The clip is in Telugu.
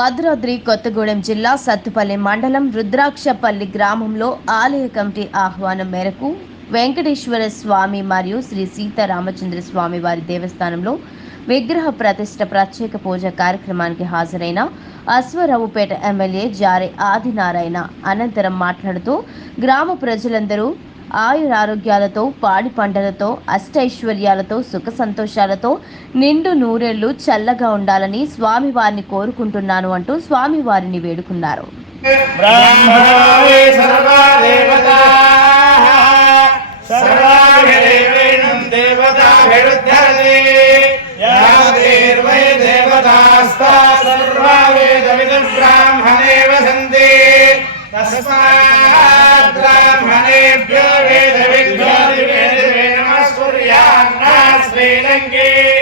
భద్రాద్రి కొత్తగూడెం జిల్లా సత్తుపల్లి మండలం రుద్రాక్షపల్లి గ్రామంలో ఆలయ కమిటీ ఆహ్వానం మేరకు వెంకటేశ్వర స్వామి మరియు శ్రీ సీతారామచంద్ర స్వామి వారి దేవస్థానంలో విగ్రహ ప్రతిష్ఠ ప్రత్యేక పూజ కార్యక్రమానికి హాజరైన అశ్వరావుపేట ఎమ్మెల్యే జారే ఆదినారాయణ అనంతరం మాట్లాడుతూ గ్రామ ప్రజలందరూ ఆయురారోగ్యాలతో పాడి పంటలతో అష్టైశ్వర్యాలతో సుఖ సంతోషాలతో నిండు నూరేళ్లు చల్లగా ఉండాలని స్వామివారిని కోరుకుంటున్నాను అంటూ స్వామివారిని వేడుకున్నారు. Sri Lanka